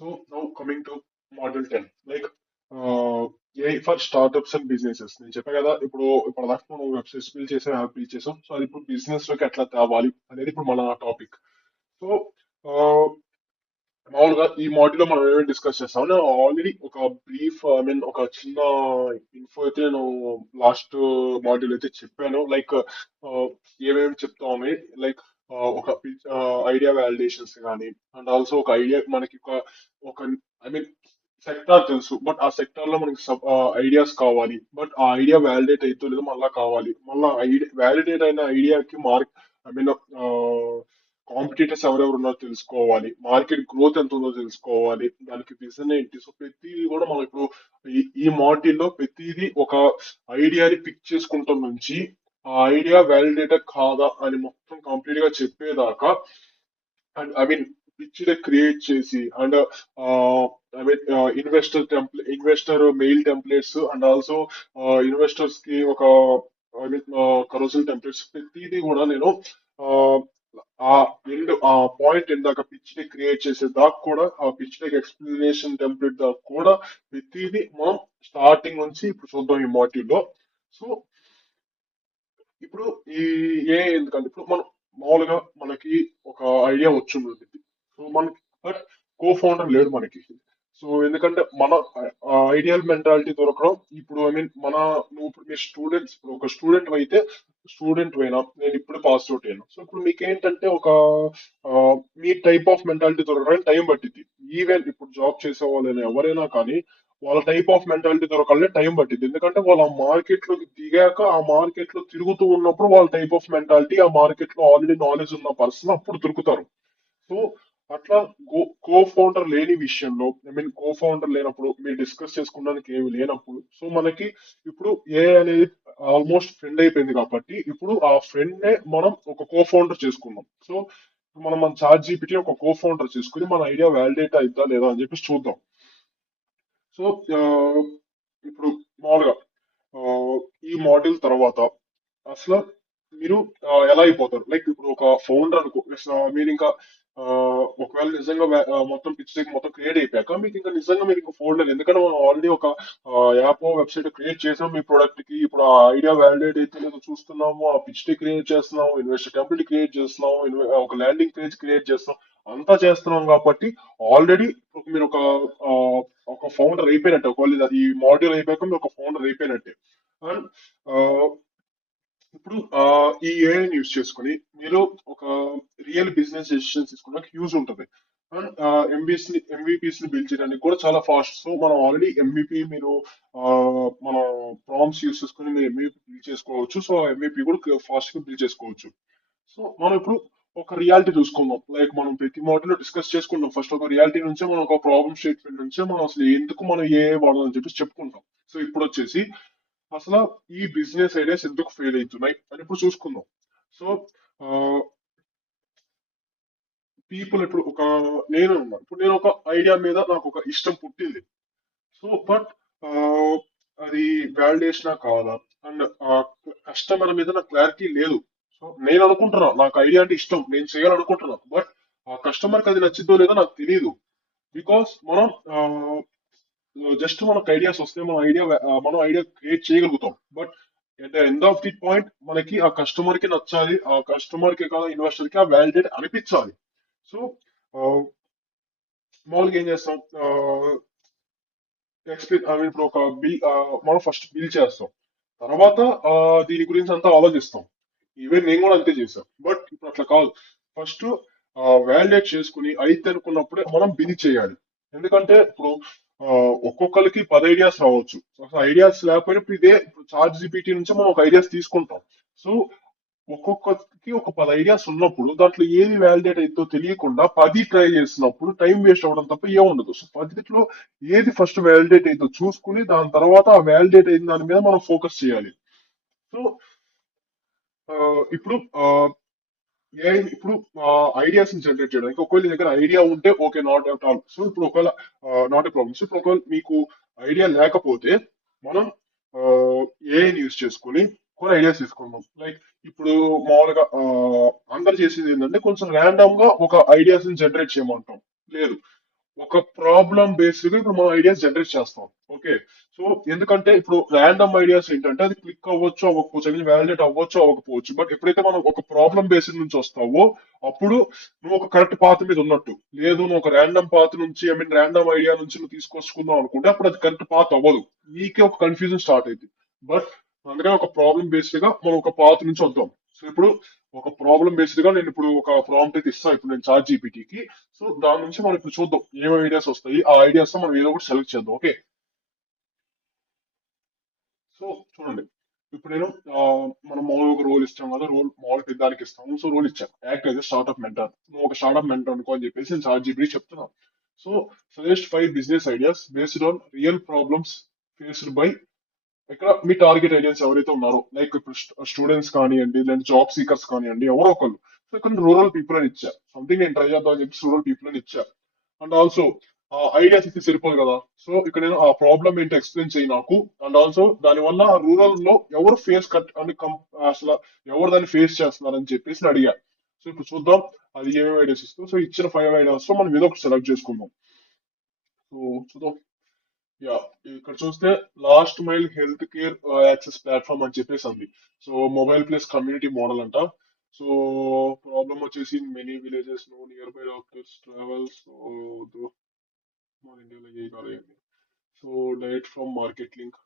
So now coming to module 10, like AI for startups and businesses. నేను చెప్పా కదా ఇప్పుడు దాకా మనం వెబ్సైట్స్ బిల్డ్ చేసాం, యాప్ బిల్డ్ చేసాం. సో అది ఇప్పుడు బిజినెస్ లోకి ఎట్లా తేవాలి అనేది ఇప్పుడు మన టాపిక్. సో మామూలుగా ఈ మాడ్యూల్ లో మనం ఏమేమి డిస్కస్ చేస్తాం ఆల్రెడీ ఒక బ్రీఫ్, ఐ మీన్ ఒక చిన్న ఇన్ఫో అయితే నేను లాస్ట్ మాడ్యూల్ అయితే చెప్పాను. లైక్ ఏమేమి చెప్తామని, లైక్ ఒక ఐడియా వ్యాలిడేషన్స్ కానీ, అండ్ ఆల్సో ఒక ఐడియా మనకి ఒక ఐ మీన్ సెక్టార్ తెలుసు, బట్ ఆ సెక్టార్ లో మనకి ఐడియాస్ కావాలి. బట్ ఆ ఐడియా వ్యాలిడేట్ అవుతుందో లేదో మళ్ళా కావాలి. మళ్ళీ ఐడియా వ్యాలిడేట్ అయిన ఐడియాకి ఐ మీన్ కాంపిటీటర్స్ ఎవరెవరు ఉన్నారో తెలుసుకోవాలి, మార్కెట్ గ్రోత్ ఎంత ఉందో తెలుసుకోవాలి, దానికి విజన్ ఏంటి. సో ప్రతిదీ కూడా మనం ఇప్పుడు ఈ మాడ్యూల్లో ప్రతిదీ ఒక ఐడియాని పిక్ చేసుకుంటాం నుంచి ఆ ఐడియా వ్యాలిడేటర్ కాదా అని మొత్తం కంప్లీట్ గా చెప్పేదాకా, and I mean pitch create చేసి, and I mean investor mail templates, and also investors కి ఒక ఐ మీన్ కరోసల్ టెంప్లెట్స్, ప్రతిదీ కూడా నేను ఆ, ఆ ఆ పాయింట్ ఇందాక పిచ్ ని క్రియేట్ చేసే దాకా కూడా, ఆ పిచ్ డెక్ ఎక్స్ప్లెనేషన్ టెంప్లెట్ దాకా కూడా ప్రతిదీ మనం స్టార్టింగ్ నుంచి ఇప్పుడు చూద్దాం ఈ మాడ్యూల్ లో. సో ఇప్పుడు ఈ ఎందుకంటే ఇప్పుడు మనం మామూలుగా మనకి ఒక ఐడియా వచ్చింది. సో మనకి బట్ కో ఫౌండర్ లేడు మనకి. సో ఎందుకంటే మన ఐడియల్ మెంటాలిటీ దొరకడం ఇప్పుడు, ఐ మీన్ నువ్వు ఇప్పుడు మీ స్టూడెంట్స్, ఇప్పుడు ఒక స్టూడెంట్ అయితే స్టూడెంట్ అయినా నేను ఇప్పుడు పాస్ అవుట్ అయ్యాను. సో ఇప్పుడు మీకు ఏంటంటే ఒక ఆ, మీ టైప్ ఆఫ్ మెంటాలిటీ దొరకడానికి టైం పట్టింది. ఈవెన్ ఇప్పుడు జాబ్ చేసే వాళ్ళైనా ఎవరైనా కానీ వాళ్ళ టైప్ ఆఫ్ మెంటాలిటీ దొరకాలంటే టైం పట్టింది. ఎందుకంటే వాళ్ళు ఆ మార్కెట్ లోకి దిగాక, ఆ మార్కెట్ లో తిరుగుతూ ఉన్నప్పుడు వాళ్ళ టైప్ ఆఫ్ మెంటాలిటీ, ఆ మార్కెట్ లో ఆల్రెడీ నాలెడ్జ్ ఉన్న పర్సన్ అప్పుడు దొరుకుతారు. సో అట్లా కో ఫౌండర్ లేని విషయంలో, ఐ మీన్ కో ఫౌండర్ లేనప్పుడు, మీరు డిస్కస్ చేసుకోవడానికి ఏమి లేనప్పుడు, సో మనకి ఇప్పుడు ఏ అనేది ఆల్మోస్ట్ ఫ్రెండ్ అయిపోయింది కాబట్టి ఇప్పుడు ఆ ఫ్రెండ్ నే మనం ఒక కో ఫౌండర్ చేసుకున్నాం. సో మనం మన చాట్ జీపీటీ ఒక కో ఫౌండర్ చేసుకుని మన ఐడియా వ్యాలిడేట్ అవుతా లేదా అని చెప్పి చూద్దాం. సో ఇప్పుడు మామూలుగా ఆ, ఈ మాడ్యూల్ తర్వాత అసలు మీరు ఎలా అయిపోతారు, లైక్ ఇప్పుడు ఒక ఫౌండర్ అనుకో, మీరు ఇంకా ఆ, ఒకవేళ నిజంగా మొత్తం పిచ్ డెక్ మొత్తం క్రియేట్ అయిపోయాక మీకు ఇంకా నిజంగా మీరు ఇంకా ఫౌండర్, ఎందుకంటే మనం ఆల్రెడీ ఒక యాప్ వెబ్సైట్ క్రియేట్ చేసాం మీ ప్రోడక్ట్ కి. ఇప్పుడు ఆ ఐడియా వ్యాలిడేట్ అయితే లేదో చూస్తున్నాము, ఆ పిచ్ డెక్ క్రియేట్ చేస్తున్నాము, ఇన్వెస్టర్ టెంప్లెట్ క్రియేట్ చేస్తున్నాము, ఒక ల్యాండింగ్ పేజ్ క్రియేట్ చేస్తున్నాం, అంతా చేస్తున్నాం కాబట్టి ఆల్రెడీ మీరు ఆ, ఒక ఫౌండర్ అయిపోయినట్టే. ఒకవేళ ఈ మాడ్యూల్ అయిపోయాక మీరు ఒక ఫౌండర్ అయిపోయినట్టే. అండ్ ఇప్పుడు ఈ ఏఐని యూజ్ చేసుకుని మీరు ఒక రియల్ బిజినెస్ డెసిషన్స్ తీసుకోవడానికి యూజ్ ఉంటుంది. అండ్ ఎంబీపీస్ ని బిల్డ్ చేయడానికి కూడా చాలా ఫాస్ట్. సో మనం ఆల్రెడీ ఎంబీపీ మీరు ఆ, మన ప్రామ్స్ యూజ్ చేసుకుని మీరు ఎంబీపీ బిల్డ్ చేసుకోవచ్చు. సో ఎంబీపీ కూడా ఫాస్ట్ గా బిల్డ్ చేసుకోవచ్చు. సో మనం ఇప్పుడు ఒక రియాలిటీ చూసుకుందాం. లైక్ మనం ప్రతి మాటలో డిస్కస్ చేసుకుంటాం. ఫస్ట్ ఒక రియాలిటీ నుంచే మనం ఒక ప్రాబ్లమ్ స్టేట్మెంట్ నుంచే మనం అసలు ఎందుకు మనం ఏ వాడాలని చెప్పేసి చెప్పుకుంటాం. సో ఇప్పుడు వచ్చేసి అసలు ఈ బిజినెస్ ఐడియాస్ ఎందుకు ఫెయిల్ అవుతున్నాయి అని ఇప్పుడు చూసుకుందాం. సో పీపుల్ ఇప్పుడు నేను ఉన్నాను. ఇప్పుడు నేను ఒక ఐడియా మీద నాకు ఒక ఇష్టం పుట్టింది. సో బట్ అది వ్యాలిడేషన్ కావాలా, అండ్ కస్టమర్ మీద నాకు క్లారిటీ లేదు. సో నేను అనుకుంటున్నా నాకు ఐడియా అంటే ఇష్టం, నేను చేయాలనుకుంటున్నా, బట్ ఆ కస్టమర్ కి అది నచ్చిద్దో లేదో నాకు తెలియదు. బికాస్ మనం జస్ట్ మనకు ఐడియాస్ వస్తే మనం ఐడియా క్రియేట్ చేయగలుగుతాం. But at the end of the point మనకి ఆ కస్టమర్ కి నచ్చాలి, ఆ కస్టమర్ కి కాదు ఇన్వెస్టర్ కి ఆ వ్యాలిడేట్ అనిపించాలి. సో మామూలుగా ఏం చేస్తాం, ఐ మీన్ ఇప్పుడు ఒక బిల్ మనం ఫస్ట్ బిల్ చేస్తాం, తర్వాత దీని గురించి అంతా ఆలోచిస్తాం. ఈవెన్ నేను కూడా అంతే చేశాను. బట్ ఇప్పుడు అట్లా కాదు. ఫస్ట్ వ్యాలిడేట్ చేసుకుని అయితే అనుకున్నప్పుడే మనం బిల్ చేయాలి. ఎందుకంటే ఇప్పుడు ఆ, ఒక్కొక్కరికి 10 ఐడియాస్ రావచ్చు. ఐడియాస్ లేకపోయినప్పుడు ఇదే చార్ట్ జీపీటీ నుంచి మనం ఒక ఐడియాస్ తీసుకుంటాం. సో ఒక్కొక్కరికి ఒక 10 ఐడియాస్ ఉన్నప్పుడు దాంట్లో ఏది వ్యాలిడేట్ అవుతుందో తెలియకుండా 10 ట్రై చేసినప్పుడు టైం వేస్ట్ అవ్వడం తప్ప ఏముండదు. సో 10లో ఏది ఫస్ట్ వ్యాలిడేట్ అవుతుందో చూసుకుని దాని తర్వాత ఆ వ్యాలిడేట్ అయిన దాని మీద మనం ఫోకస్ చేయాలి. సో ఇప్పుడు ఇప్పుడు ఐడియాస్ ని జనరేట్ చేయడానికి ఒకవేళ నీ దగ్గర ఐడియా ఉంటే okay, not at all. So ఇప్పుడు ఒకవేళ నాట్ ఎ ప్రాబ్లమ్. సో ఇప్పుడు ఒకవేళ మీకు ఐడియా లేకపోతే మనం ఏఐని యూజ్ చేసుకుని కొన్ని ఐడియాస్ తీసుకుందాం. లైక్ ఇప్పుడు మామూలుగా అందరు చేసేది ఏంటంటే కొంచెం ర్యాండమ్ గా ఒక ఐడియాస్ ని జనరేట్ చేయమంటాం. లేదు, ఒక ప్రాబ్లం బేస్డ్ గా ఇప్పుడు మనం ఐడియాస్ జనరేట్ చేస్తాం. ఓకే. సో ఎందుకంటే ఇప్పుడు ర్యాండమ్ ఐడియాస్ ఏంటంటే అది క్లిక్ అవ్వచ్చు అవ్వకపోవచ్చు, అది వ్యాలిడేట్ అవ్వచ్చు అవ్వకపోవచ్చు. బట్ ఎప్పుడైతే మనం ఒక ప్రాబ్లం బేస్డ్ నుంచి వస్తావో అప్పుడు నువ్వు ఒక కరెక్ట్ పాత్ మీద ఉన్నట్టు. లేదు నువ్వు ఒక ర్యాండమ్ పాత్ నుంచి, ఐ మీన్ ర్యాండమ్ ఐడియా నుంచి నువ్వు తీసుకొచ్చుకుందాం అనుకుంటే అప్పుడు అది కరెక్ట్ పాత్ అవ్వదు. నీకే ఒక కన్ఫ్యూజన్ స్టార్ట్ అయింది. బట్ అందుకని ఒక ప్రాబ్లం బేస్డ్ గా మనం ఒక పాత్ నుంచి వద్దాం. సో ఇప్పుడు ఒక ప్రాబ్లం బేస్డ్ గా నేను ఇప్పుడు ఒక ప్రాంప్ట్ అయితే ఇస్తాను ఇప్పుడు నేను చాట్ జీపీటీకి. సో దాని నుంచి మనం ఇప్పుడు చూద్దాం ఏమేమి ఐడియాస్ వస్తాయి. ఆ ఐడియాస్ తో మనం ఏదో ఒకటి సెలెక్ట్ చేద్దాం. ఓకే. సో చూడండి, ఇప్పుడు నేను మనం మామూలుగా ఒక రోల్ ఇస్తాం కదా, రోల్ మామూలుగా దానికి ఇస్తాము. సో రోల్ ఇచ్చాం, యాక్ట్ యాజ్ స్టార్ట్అప్ మెంటర్. నువ్వు ఒక స్టార్ట్అప్ మెంటర్ అనుకో అని చెప్పేసి నేను చాట్ జీపీటీ చెప్తున్నాను. So suggest 5 business ideas based on real problems faced by. ఇక్కడ మీ టార్గెట్ ఐడియన్స్ ఎవరైతే ఉన్నారో లైక్ ఇప్పుడు స్టూడెంట్స్ కానివ్వండి, లేదంటే జాబ్ సీకర్స్ కానివ్వండి, ఎవరో ఒకళ్ళు. సో ఇక్కడ రూరల్ పీపుల్ అని ఇచ్చా, సంథింగ్ నేను ట్రై చేద్దాం అని చెప్పి రూరల్ పీపుల్ అని ఇచ్చా. అండ్ ఆల్సో ఐడియాస్ ఇస్తే సరిపోదు కదా. సో ఇక్కడ నేను ఆ ప్రాబ్లమ్ ఏంటో ఎక్స్ప్లెయిన్ చేయి నాకు. అండ్ ఆల్సో దానివల్ల రూరల్ లో ఎవరు ఫేస్ కట్ అని అసలు ఎవరు దాన్ని ఫేస్ చేస్తున్నారని చెప్పేసి నేను అడిగా. సో ఇప్పుడు చూద్దాం అది ఏమేమి ఐడియాస్ ఇస్తూ. సో ఇచ్చిన 5 ఐడియాస్ లో మనం ఏదో ఒకటి సెలెక్ట్ చేసుకుందాం. సో చూద్దాం. యా, ఇక్కడ చూస్తే last mile health care access platform అని చెప్పేసి ఉంది. So mobile plus community model అంట. సో ప్రాబ్లమ్ వచ్చేసి many villages no nearby doctors travel. So మన ఇండియాలో ఏ కాలేదు. So direct from market link.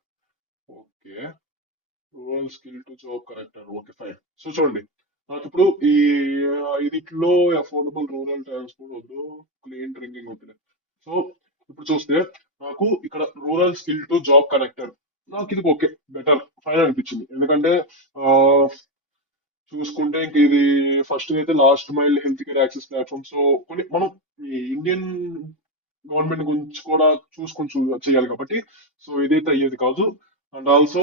Okay. Rural skill to job connector. Okay fine. So చూడండి, నాకు ఇప్పుడు ఈ ఇదిట్లో అఫోర్డబుల్ రూరల్ ట్రాన్స్పోర్ట్ వద్దు, క్లీన్ డ్రింకింగ్ వద్దు. సో ఇప్పుడు చూస్తే నాకు ఇక్కడ rural skill to job connector, నాకు ఇది ఓకే, బెటర్, ఫైన్ అనిపించింది. ఎందుకంటే ఆ, చూసుకుంటే ఇంక ఇది ఫస్ట్ అయితే last mile health care access platform. So కొన్ని మనం ఈ ఇండియన్ గవర్నమెంట్ గురించి కూడా చూసుకొని చేయాలి కాబట్టి సో ఇదైతే అయ్యేది కాదు. And also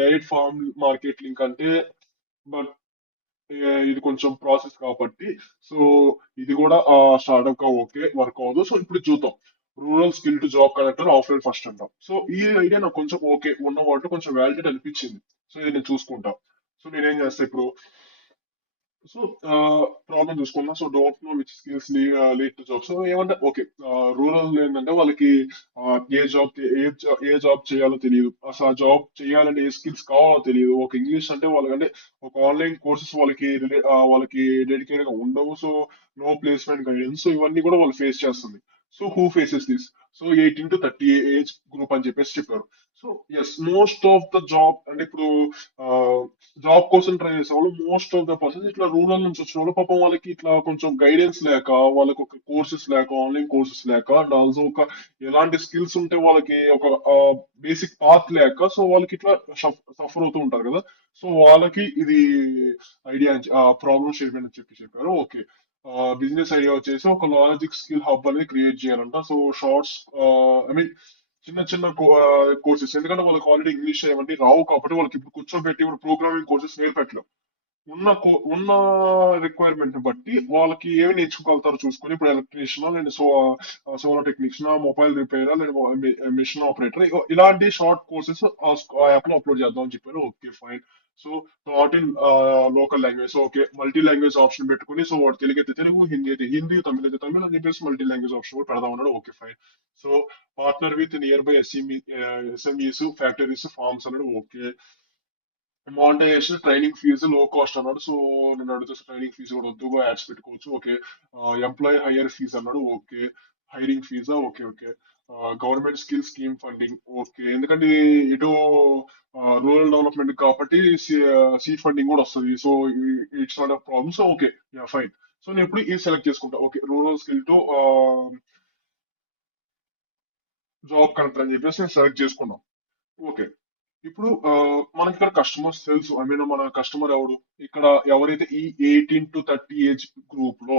direct farm market link అంటే బట్ ఇది కొంచెం ప్రాసెస్ కాబట్టి సో ఇది కూడా స్టార్ట్అప్ గా ఓకే వర్క్ అవ్వదు. సో ఇప్పుడు చూద్దాం, rural skill to job connector offline first అంటాం. సో ఈ ఐడియా నాకు కొంచెం ఓకే ఉన్న వాటిలో కొంచెం వ్యాలిడేట్ అనిపించింది. సో ఇది నేను చూసుకుంటా. సో నేనేం చేస్తా ఇప్పుడు. సో ప్రాబ్లం చూసుకున్నా. So don't know which skills lead to job. So ఏమంటే ఓకే, రూరల్ ఏంటంటే వాళ్ళకి ఏ జాబ్ చేయాలో తెలియదు. అసలు ఆ జాబ్ చేయాలంటే ఏ స్కిల్స్ కావాలో తెలియదు. ఒక ఇంగ్లీష్ అంటే వాళ్ళకంటే ఒక ఆన్లైన్ కోర్సెస్ వాళ్ళకి డెడికేటెడ్ గా ఉండవు. So no placement guidance. So ఇవన్నీ కూడా వాళ్ళు ఫేస్ చేస్తుంది. So who faces this. So 18 to 30 age group అని చెప్పేసి చెప్పారు. So yes, most of the job అంటే ఇప్పుడు జాబ్ కోసం ట్రై చేసే వాళ్ళు మోస్ట్ ఆఫ్ ద పర్సన్స్ ఇట్లా రూరల్ నుంచి వచ్చిన వాళ్ళు పాపం వాళ్ళకి ఇట్లా కొంచెం గైడెన్స్ లేక, వాళ్ళకి ఒక కోర్సెస్ లేక, ఆన్లైన్ కోర్సెస్ లేక, అండ్ ఆల్సో ఒక ఎలాంటి స్కిల్స్ ఉంటే వాళ్ళకి ఒక బేసిక్ పాత్ లేక, సో వాళ్ళకి ఇట్లా సఫర్ అవుతూ ఉంటారు కదా. సో వాళ్ళకి ఇది ఐడియా ప్రాబ్లమ్ స్టేట్మెంట్ అని చెప్పారు. ఓకే. బిజినెస్ ఐడియా వచ్చేసి ఒక లాజిక్ స్కిల్ హబ్ అనేది క్రియేట్ చేయాలంట. సో షార్ట్స్, ఐ మీన్ చిన్న చిన్న కోర్సెస్, ఎందుకంటే వాళ్ళకి ఆల్రెడీ ఇంగ్లీష్ ఏమంటే రావు కాబట్టి వాళ్ళకి ఇప్పుడు కూర్చోబెట్టి ఇప్పుడు ప్రోగ్రామింగ్ కోర్సెస్ నేర్పెట్టలేం. ఉన్న రిక్వైర్మెంట్ బట్టి వాళ్ళకి ఏమి నేర్చుకోగలుగుతారో చూసుకొని ఇప్పుడు ఎలక్ట్రీషియన్ లేదా సోలార్ టెక్నీషియన్, మొబైల్ రిపేర్ లేదా మిషన్ ఆపరేటర్, ఇలాంటి షార్ట్ కోర్సెస్ ఆ యాప్ లో అప్లోడ్ చేద్దాం అని చెప్పారు. Okay fine. So not in local language. Okay, multi language option పెట్టుకుని, సో వాడు తెలుగు అయితే తెలుగు, హిందీ అయితే హిందీ, తమిళ అయితే తమిళ అని చెప్పేసి మల్టీ లాంగ్వేజ్ ఆప్షన్ కూడా పెడదాం అన్నాడు. Okay fine. So partner with nearby SMEs, factories, farms అన్నాడు. Okay. Monetisation, training fee low cost అన్నాడు. సో నన్ను అడిగితే ట్రైనింగ్ ఫీజు కూడా వద్దు, యాడ్స్ పెట్టుకోవచ్చు. ఓకే. ఎంప్లాయీ హైయర్ ఫీజ్ అన్నాడు. ఓకే. హైరింగ్ ఫీజా. Okay okay. Government skill scheme funding. Okay, ఎందుకంటే ఇటు రూరల్ డెవలప్మెంట్ కాబట్టి సీడ్ ఫండింగ్ కూడా వస్తుంది. So it's not a problem. So okay, ya fine. So నేను ఇప్పుడు ఇది సెలెక్ట్ చేసుకుంటా. Okay, rural skill to job connect అని చెప్పేసి నేను సెలెక్ట్ చేసుకున్నాం. ఓకే. ఇప్పుడు మనకి ఇక్కడ కస్టమర్స్ తెలుసు. ఐ మీన్ మన కస్టమర్ ఎవరు, ఇక్కడ ఎవరైతే ఈ 18 to 30 ఏజ్ గ్రూప్ లో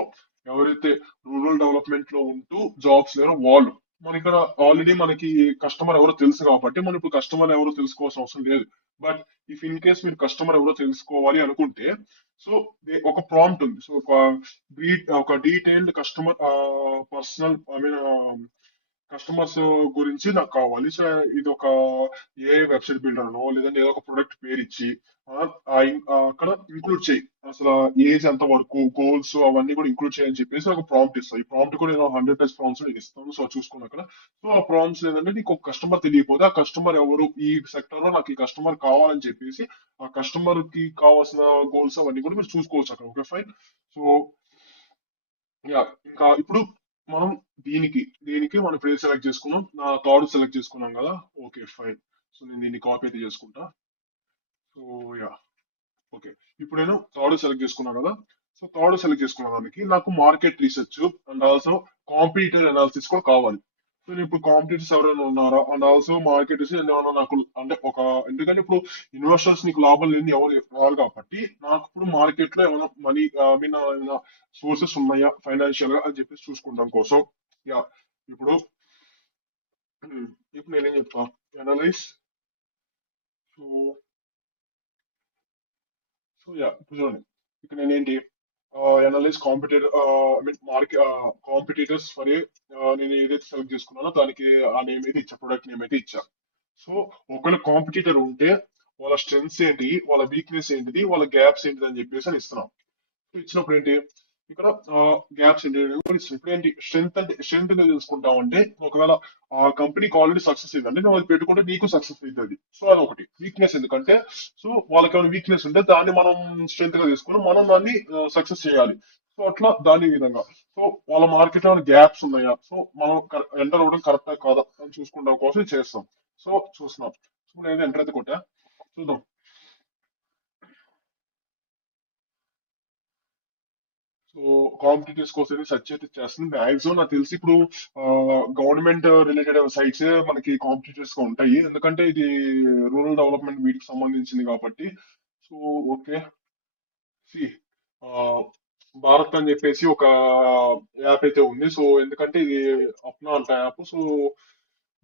ఎవరైతే రూరల్ డెవలప్మెంట్ లో ఉంటూ జాబ్స్ లేరో వాళ్ళు. మన ఇక్కడ ఆల్రెడీ మనకి కస్టమర్ ఎవరో తెలుసు కాబట్టి మనం ఇప్పుడు కస్టమర్ ఎవరో తెలుసుకోవాల్సిన అవసరం లేదు. బట్ ఇఫ్ ఇన్ కేస్ మీరు కస్టమర్ ఎవరో తెలుసుకోవాలి అనుకుంటే సో ఒక ప్రాంప్ట్ ఉంది. సో ఒక detailed customer personal, I mean customers గురించి నాకు కావాలి. సో ఇది ఒక ఏ వెబ్సైట్ బిల్డర్ అనో లేదంటే ఏదో ఒక ప్రొడక్ట్ పేరు ఇచ్చి అక్కడ ఇంక్లూడ్ చేయి. అసలు ఏజ్ ఎంత వరకు గోల్స్ అవన్నీ కూడా ఇంక్లూడ్ చేయని చెప్పేసి ఒక ప్రాంప్ట్ ఇస్తాను. ఈ ప్రాంప్ట్ కూడా నేను 100 ప్రాంప్ట్స్ నేను ఇస్తాను. సో చూసుకుని అక్కడ సో ఆ ప్రాంప్ట్స్ ఏంటంటే నీకు ఒక కస్టమర్ తెలియకపోతే ఆ కస్టమర్ ఎవరు, ఈ సెక్టర్ లో నాకు ఈ కస్టమర్ కావాలని చెప్పేసి ఆ కస్టమర్ కి కావాల్సిన గోల్స్ అవన్నీ కూడా మీరు చూసుకోవచ్చు అక్కడ. Okay fine. సో యా, ఇంకా ఇప్పుడు మనం దీనికి మనం పేరు సెలెక్ట్ చేసుకున్నాం. నా థర్డ్ సెలెక్ట్ చేసుకున్నాం కదా. Okay fine. సో నేను దీన్ని కాపీ అయితే చేసుకుంటా. So yeah, okay. ఇప్పుడు నేను థర్డ్ సెలెక్ట్ చేసుకున్నా కదా. సో థర్డ్ సెలెక్ట్ చేసుకున్న దానికి నాకు market research and also competitor analysis కూడా కావాలి. సో నేను ఇప్పుడు కాంపిటీటర్స్ ఎవరైనా ఉన్నారా అండ్ ఆల్సో మార్కెట్ రీసెర్చ్ ఏమైనా నాకు అంటే ఎందుకంటే ఇప్పుడు ఇన్వెస్టర్స్ నీకు లాభం లేని ఎవరు రారు కాబట్టి నాకు ఇప్పుడు మార్కెట్ లో ఏమైనా మనీ మీన్ ఏమైనా సోర్సెస్ ఉన్నాయా ఫైనాన్షియల్ గా అని చెప్పేసి చూసుకుంటాం కోసం. యా, ఇప్పుడు ఇప్పుడు నేనేం చెప్తా, అనలైజ్. సో ఇప్పుడు చూడండి, ఇక్కడ నేనేంటి analyse competitor I mean market competitors for a నేను ఏదైతే సెలెక్ట్ చేసుకున్నానో దానికి ఆ నేమ్ అయితే ఇచ్చా, ప్రొడక్ట్ నేమ్ అయితే ఇచ్చా. సో ఒకవేళ కాంపిటీటర్ ఉంటే వాళ్ళ స్ట్రెంగ్స్ ఏంటి, వాళ్ళ వీక్నెస్ ఏంటిది, వాళ్ళ గ్యాప్స్ ఏంటిది అని చెప్పేసి అని ఇస్తున్నాం. సో ఇచ్చినప్పుడు ఏంటి, ఇక్కడ గ్యాప్స్ ఏంటి అనేది కూడా ఇస్తున్నాం. ఇప్పుడు ఏంటి స్ట్రెంత్ తెలుసుకుంటాం అంటే ఒకవేళ ఆ కంపెనీకి ఆల్రెడీ సక్సెస్ అయిందంటే నువ్వు అది పెట్టుకుంటే నీకు సక్సెస్ అవుతుంది. సో అది ఒకటి వీక్నెస్. ఎందుకంటే సో వాళ్ళకి ఏమైనా వీక్నెస్ ఉంటే దాన్ని మనం స్ట్రెంత్ గా తీసుకుని మనం దాన్ని సక్సెస్ చేయాలి. సో అట్లా దాని విధంగా. సో వాళ్ళ మార్కెట్ లో గ్యాప్స్ ఉన్నాయా, సో మనం ఎంటర్ అవ్వడం కరెక్టా కాదా అని చూసుకుంటాం కోసం ఇది చేస్తాం. సో చూస్తున్నాం. సో నేను ఎంటర్ అయితే కొట్టా, చూద్దాం. సో కాంపిటీటర్స్ కోసం సెర్చ్ అయితే చేస్తుంది. మ్యాక్సిమం నాకు తెలిసి ఇప్పుడు గవర్నమెంట్ రిలేటెడ్ సైట్స్ మనకి కాంపిటీటర్స్ గా ఉంటాయి. ఎందుకంటే ఇది రూరల్ డెవలప్మెంట్ వీటికి సంబంధించింది కాబట్టి. So okay. సి భారత్ అని చెప్పేసి ఒక యాప్ అయితే ఉంది. సో ఎందుకంటే ఇది అప్నా అంట app. So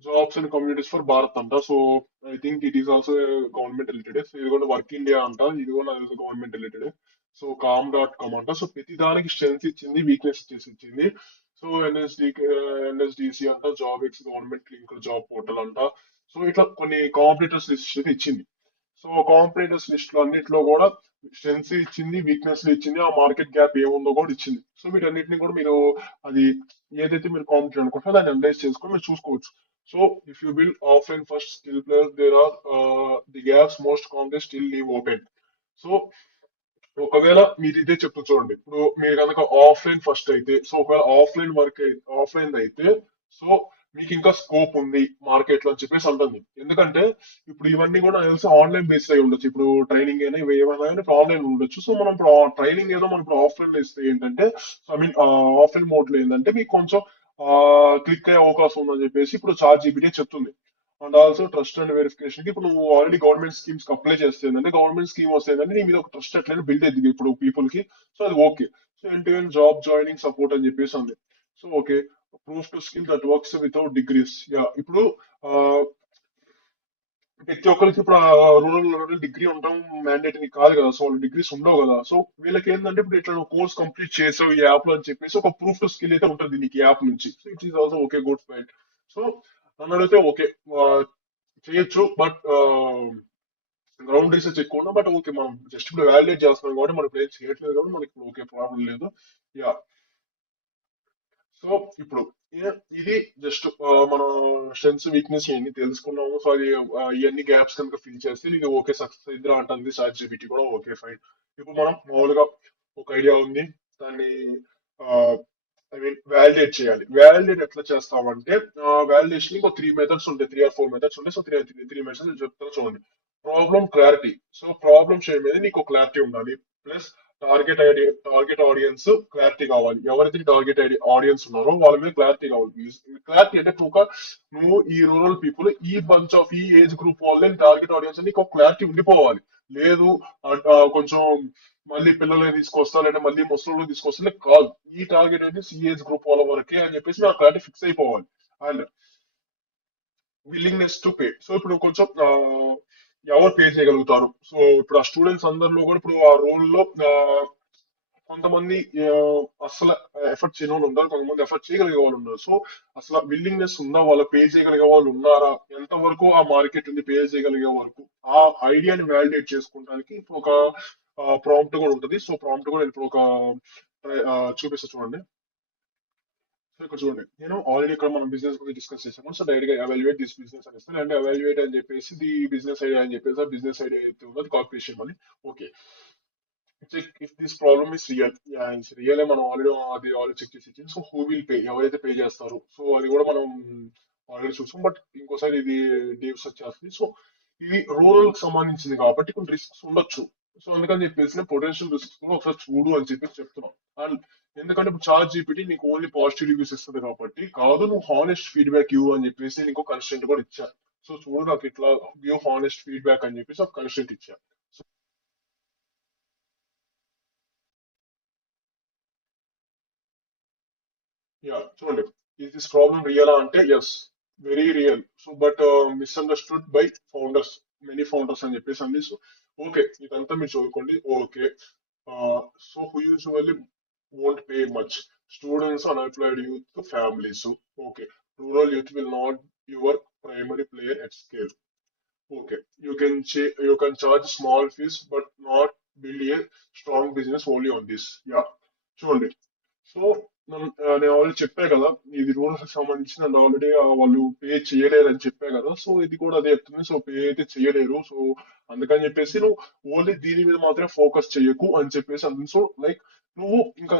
jobs and communities for Bharat అంట. So I think it is also government related. So ఇది కూడా వర్క్ ఇండియా అంట. ఇది కూడా గవర్నమెంట్ రిలేటెడ్. సో కామ్.com అంట. సో ప్రతి దానికి స్ట్రెంగ్త్ ఇచ్చింది, వీక్నెస్ ఇచ్చేసి ఇచ్చింది. సో ఎన్ఎస్డిసి అంట, job X government link job portal అంట. సో ఇట్లా కొన్ని కాంపిటీటర్స్ లిస్ట్ అయితే ఇచ్చింది. సో కాంపిటీటర్స్ లిస్ట్ లో అన్నిట్లో కూడా స్ట్రెంగ్స్ ఇచ్చింది, వీక్నెస్ ఇచ్చింది, ఆ మార్కెట్ గ్యాప్ ఏముందో కూడా ఇచ్చింది. సో వీటన్నిటిని కూడా మీరు అది ఏదైతే మీరు కాంపిటీట్ అనుకుంటారో దాన్ని అనలైజ్ చేసుకొని మీరు చూసుకోవచ్చు. So if you build offline first skill player there are the gaps most compete still leave open. So ఒకవేళ మీరు ఇదే చెప్తూ చూడండి, ఇప్పుడు మీరు కనుక ఆఫ్లైన్ ఫస్ట్ అయితే, సో ఒకవేళ ఆఫ్లైన్ వర్క్ ఆఫ్లైన్ అయితే సో మీకు ఇంకా స్కోప్ ఉంది మార్కెట్ లో అని చెప్పేసి అంటుంది. ఎందుకంటే ఇప్పుడు ఇవన్నీ కూడా నాకు తెలిసి ఆన్లైన్ బేస్డ్ అయి ఉండొచ్చు. ఇప్పుడు ట్రైనింగ్ అయినా ఇవి ఏమైనా కానీ ఇప్పుడు ఆన్లైన్ ఉండొచ్చు. సో మనం ఇప్పుడు ట్రైనింగ్ ఏదో మనం ఇప్పుడు ఆఫ్లైన్ లో ఇస్తే ఏంటంటే ఐ మీన్ ఆఫ్లైన్ మోడ్ లో ఏంటంటే మీకు కొంచెం క్లిక్ అయ్యే అవకాశం ఉందని చెప్పేసి ఇప్పుడు చార్ట్ జీపీటీ చెప్తుంది. And also trust and verification కి ఇప్పుడు నువ్వు ఆల్రెడీ గవర్నమెంట్ స్కీమ్స్ కి అప్లై చేస్తుందంటే గవర్నమెంట్ స్కీమ్ వస్తుందంటే నీ మీద ఒక ట్రస్ట్ ఎట్లయినా బిల్డ్ అయింది ఇప్పుడు పీపుల్ కి. సో అది okay. So end to end job joining support అని చెప్పేసి ఉంది. So okay. Proof to skill that works without degrees. Yeah, ఇప్పుడు ఆ, ప్రతి ఒక్కరికి ఇప్పుడు రూరల్ డిగ్రీ ఉండడం మ్యాండేటరీ కాదు కదా. సో వాళ్ళు డిగ్రీస్ ఉండవు కదా. సో వీళ్ళకి ఏంటంటే ఇప్పుడు ఇట్లా కోర్స్ కంప్లీట్ చేసావు ఈ యాప్ లో అని చెప్పేసి ఒక ప్రూఫ్ టు స్కిల్ అయితే ఉంటుంది నీకు యాప్ నుంచి. So it is also okay, good point. So నన్ను అడిగితే ఓకే చేయొచ్చు. బట్ గ్రౌండ్ రీసెర్చ్ ఎక్కువ ఉన్నా బట్ ఓకే, మనం జస్ట్ ఇప్పుడు వాలిడేట్ చేస్తున్నాం కాబట్టి మనం ఇప్పుడు ఏం చేయట్లేదు కాబట్టి మనకి ఇప్పుడు ఓకే, ప్రాబ్లం లేదు. యా. సో ఇప్పుడు ఇది జస్ట్ మన స్ట్రెంగ్స్ వీక్నెస్ ఇవన్నీ తెలుసుకున్నాము. సో అది ఇవన్నీ గ్యాప్స్ కనుక ఫిల్ చేస్తే ఇది ఓకే సక్సెస్ అయిందిరా అంటుంది చాట్ జీపీటీ కూడా. Okay fine. ఇప్పుడు మనం మామూలుగా ఒక ఐడియా ఉంది, దాన్ని ఐ మీన్ వ్యాలిడేట్ చేయాలి. వ్యాలిడేట్ ఎట్లా చేస్తామంటే వ్యాలిడేషన్ ఇంకో 3 మెథడ్స్ ఉంటాయి, 3 or 4 మెథడ్స్ ఉంటాయి. సో త్రీ మెథడ్స్ నేను చెప్తాను చూడండి. Problem clarity. So problem share మీద నీకు క్లారిటీ ఉండాలి. ప్లస్ టార్గెట్ ఆడియన్స్ క్లారిటీ కావాలి. ఎవరైతే టార్గెట్ ఆడియన్స్ ఉన్నారో వాళ్ళ మీద క్లారిటీ కావాలి. క్లారిటీ అంటే నువ్వు ఈ రూరల్ పీపుల్ ఈ బంచ్ ఆఫ్ ఈ ఏజ్ గ్రూప్ వాళ్ళే టార్గెట్ ఆడియన్స్ అని నీకు ఒక క్లారిటీ ఉండిపోవాలి. లేదు కొంచెం మళ్ళీ పిల్లల్ని తీసుకొస్తా లేదా మళ్ళీ ముసలు తీసుకొస్తా కాదు, ఈ టార్గెట్ అనేది సి ఏజ్ గ్రూప్ వాళ్ళ వరకే అని చెప్పేసి నాకు క్లారిటీ ఫిక్స్ అయిపోవాలి. And willingness to pay. So ఇప్పుడు కొంచెం ఎవరు పే చేయగలుగుతారు. సో ఇప్పుడు ఆ స్టూడెంట్స్ అందరిలో కూడా ఇప్పుడు ఆ రోల్ లో కొంతమంది అసలు ఎఫర్ట్ చేయని వాళ్ళు ఉంటారు, కొంతమంది ఎఫర్ట్ చేయగలిగే వాళ్ళు ఉన్నారు. సో అసలు విల్లింగ్నెస్ ఉందా, వాళ్ళు పే చేయగలిగే వాళ్ళు ఉన్నారా, ఎంత వరకు ఆ మార్కెట్ ఉంది పే చేయగలిగే వరకు, ఆ ఐడియాని వ్యాలిడేట్ చేసుకోవడానికి ఇప్పుడు ఒక ప్రాంప్ట్ కూడా ఉంటుంది. సో ప్రాంప్ట్ కూడా ఇప్పుడు ఒక చూపిస్తా చూడండి. సో ఇక్కడ చూడండి, నేను ఆల్రెడీ ఇక్కడ మనం బిజినెస్ గురించి డిస్కస్ చేసాము. సో డైరెక్ట్ గా ఎవాల్యుయేట్ దిస్ బిజినెస్ అని ఇస్తాను, అంటే ఎవాల్యుయేట్ అని చెప్పేసి ది బిజినెస్ ఐడియా అని చెప్పేసి ఆ బిజినెస్ ఐడియా అయితే ఉందో అది కాపీ చేసేయాలి అని. Okay, check if this problem is real. It's real మనం ఆల్రెడీ అది ఆల్రెడీ చెక్ చేసి ఇచ్చింది. సో హూ విల్ పే, ఎవరైతే పే చేస్తారు, సో అది కూడా మనం ఆల్రెడీ చూసాం. బట్ ఇంకోసారి ఇది డేవ్స్ వచ్చేస్తుంది. సో ఇది రూరల్ కి సంబంధించింది కాబట్టి కొన్ని రిస్క్స్ ఉండొచ్చు. సో అందుకని చెప్పేసి పొటెన్షియల్ రిస్క్స్ కూడా ఒకసారి చూడు అని చెప్పేసి చెప్తున్నాం. అండ్ ఎందుకంటే ఇప్పుడు చార్ట్ జీపీటీ నీకు ఓన్లీ పాజిటివ్ రివ్యూస్ ఇస్తుంది కాబట్టి, కాదు నువ్వు హానెస్ట్ ఫీడ్బ్యాక్ ఇవ్వు అని చెప్పేసి నీకు కన్స్టెంట్ కూడా ఇచ్చా. సో చూడు నాకు ఇట్లా గివ్ హానెస్ట్ ఫీడ్బ్యాక్ అని చెప్పేసి ఒక కన్స్టెంట్ ఇచ్చా. యా చూడండి, ఇస్ దిస్ ప్రాబ్లమ్ రియల్ అంటే yes, very real. So but misunderstood by founders, many founders అని చెప్పేసి అంది. సో ఓకే, ఇదంతా మీరు చదువుకోండి. Okay, so who usually won't pay much, students, unemployed youth, families. Okay, rural youth will not your primary player at scale. Okay, you can charge small fees but not build a strong business only on this. Yeah, చూడండి. So నేను already చెప్పా కదా, ఇది rules కి సంబంధించి నన్ను already వాళ్ళు pay చేయలేరు అని చెప్పా కదా. సో ఇది కూడా అదే చెప్తుంది. సో పే అయితే చేయలేరు. సో అందుకని చెప్పేసి నువ్వు ఓన్లీ దీని మీద మాత్రమే ఫోకస్ చేయకు అని చెప్పేసి అంటుంది. సో లైక్ నువ్వు ఇంకా